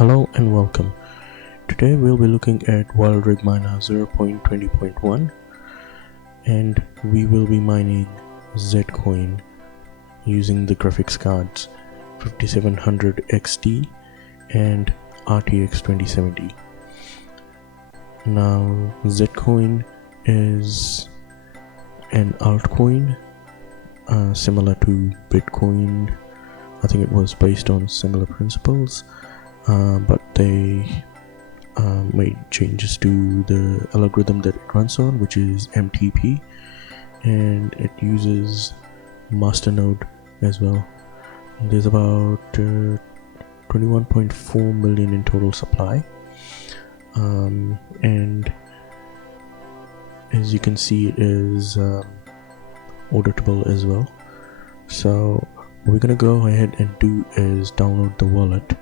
Hello and welcome. Today we'll be looking at Wild Rig Miner 0.20.1 and we will be mining Zcoin using the graphics cards 5700 XT and RTX 2070. Now Zcoin is an altcoin similar to Bitcoin. I think it was based on similar principles, but they made changes to the algorithm that it runs on, which is MTP, and it uses masternode as well. There's about 21.4 million in total supply, and as you can see, it is auditable as well. So what we're gonna go ahead and do is download the wallet.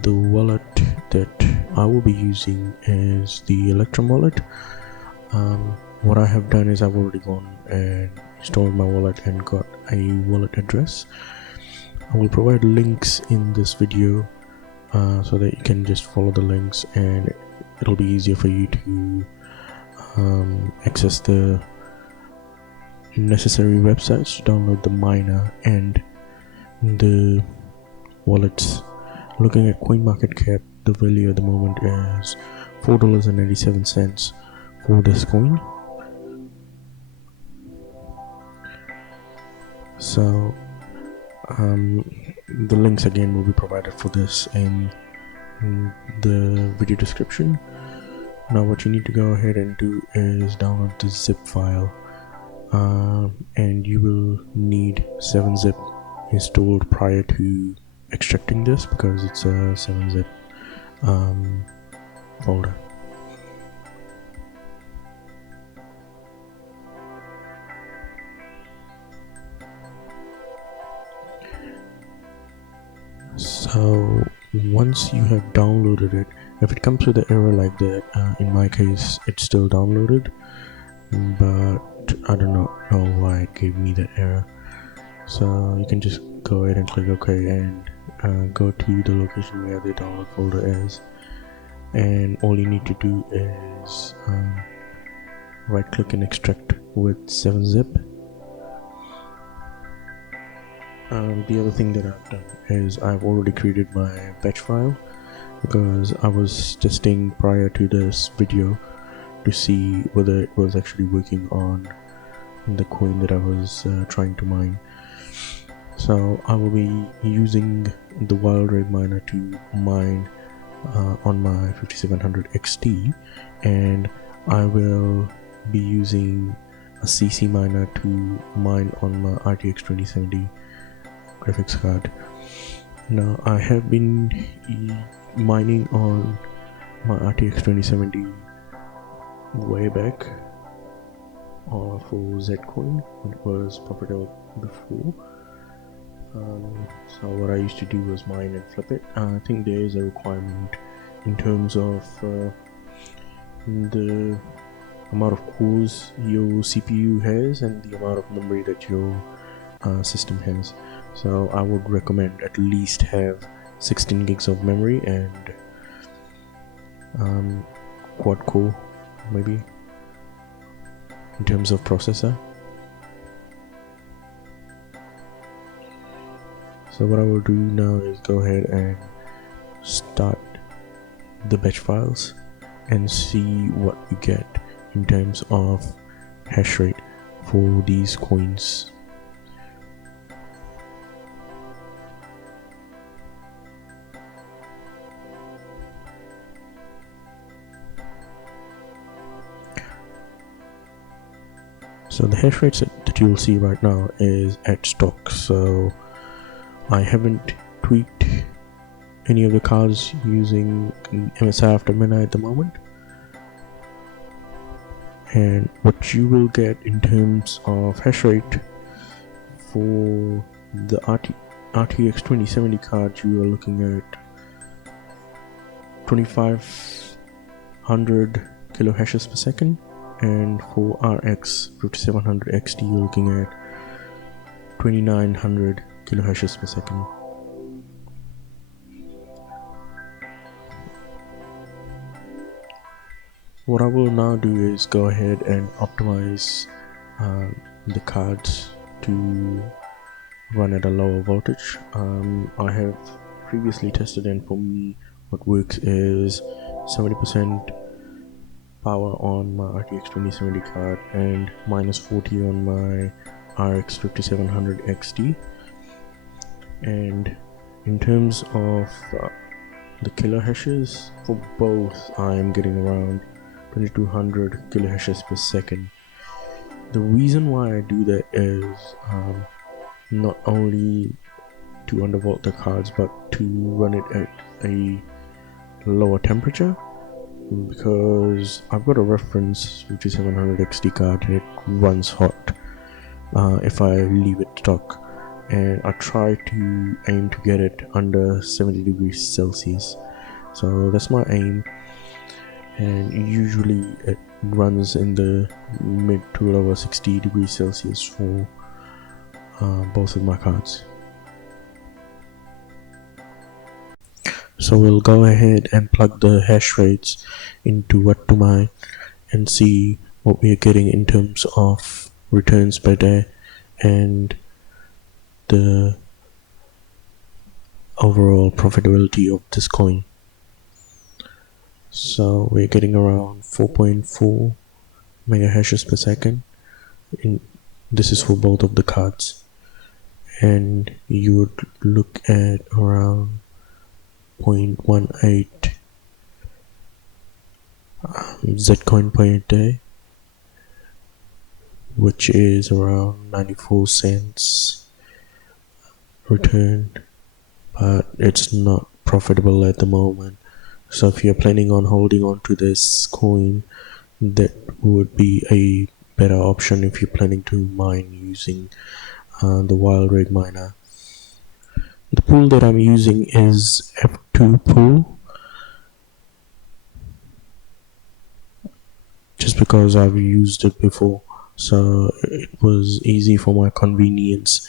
The wallet that I will be using is the Electrum wallet. What I have done is I've already gone and installed my wallet and got a wallet address. I will provide links in this video so that you can just follow the links and it'll be easier for you to access the necessary websites to download the miner and the wallets. Looking at CoinMarketCap, the value at the moment is $4.97 for this coin. So the links again will be provided for this in the video description. Now what you need to go ahead and do is download the zip file, and you will need 7-zip installed prior to extracting this because it's a 7-zip folder. So once you have downloaded it, if it comes with an error like that, in my case it's still downloaded, but I don't know why it gave me that error. So you can just go ahead and click OK and go to the location where the download folder is, and all you need to do is right click and extract with 7-zip. The other thing that I've done is I've already created my batch file because I was testing prior to this video to see whether it was actually working on the coin that I was trying to mine. So I will be using the Wild Rig Miner to mine on my 5700 XT, and I will be using a CC miner to mine on my RTX 2070 graphics card. Now I have been mining on my RTX 2070 way back for Zcoin when it was profitable before. So what I used to do was mine and flip it. I think there is a requirement in terms of the amount of cores your CPU has and the amount of memory that your system has. So I would recommend at least have 16 gigs of memory and quad core maybe in terms of processor. So what I will do now is go ahead and start the batch files and see what we get in terms of hash rate for these coins. So the hash rates that you will see right now is at stock, so I haven't tweaked any of the cards using MSI after midnight at the moment. And what you will get in terms of hash rate for the RTX 2070 card, you are looking at 2500 kilo hashes per second, and for RX 5700 XT you're looking at 2900 kilo hashes per second. What I will now do is go ahead and optimize the cards to run at a lower voltage. I have previously tested, and for me what works is 70% power on my RTX 2070 card and minus 40 on my RX 5700 XT. And in terms of the kilohashes, for both I am getting around 2200 kilohashes per second. The reason why I do that is not only to undervolt the cards but to run it at a lower temperature, because I've got a reference 5700 XT card and it runs hot if I leave it stock, and I try to aim to get it under 70 degrees Celsius. So that's my aim, and usually it runs in the mid to lower 60 degrees Celsius for both of my cards. So we'll go ahead and plug the hash rates into what2mine and see what we are getting in terms of returns per day and the overall profitability of this coin. So we're getting around 4.4 mega hashes per second. This is for both of the cards, and you would look at around 0.18 Zcoin per day, which is around 94 cents return, but it's not profitable at the moment. So if you're planning on holding on to this coin, that would be a better option if you're planning to mine using the wild rig miner. The pool that I'm using is F2 pool, just because I've used it before, so it was easy for my convenience,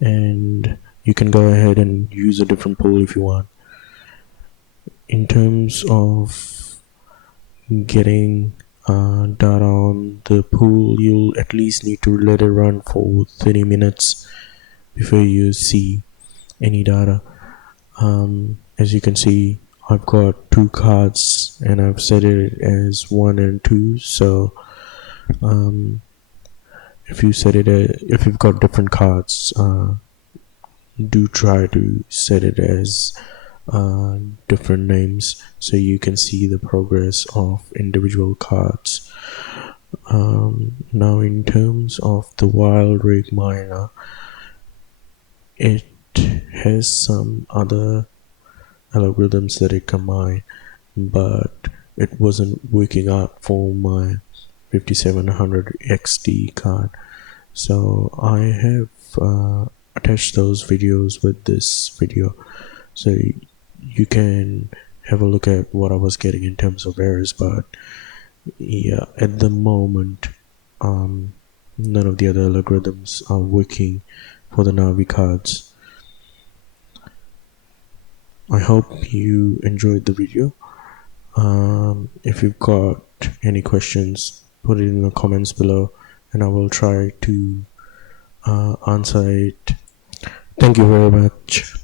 and you can go ahead and use a different pool if you want. In terms of getting data on the pool, you'll at least need to let it run for 30 minutes before you see any data. As you can see, I've got two cards and I've set it as 1 and 2. So if you've got different cards, do try to set it as different names so you can see the progress of individual cards. Now in terms of the wild rig miner, it has some other algorithms that it can mine, but it wasn't working out for my 5700 XT card. So I have attached those videos with this video, so you can have a look at what I was getting in terms of errors. But yeah, at the moment none of the other algorithms are working for the Navi cards. I hope you enjoyed the video. If you've got any questions, put it in the comments below and I will try to answer it. Thank you very much.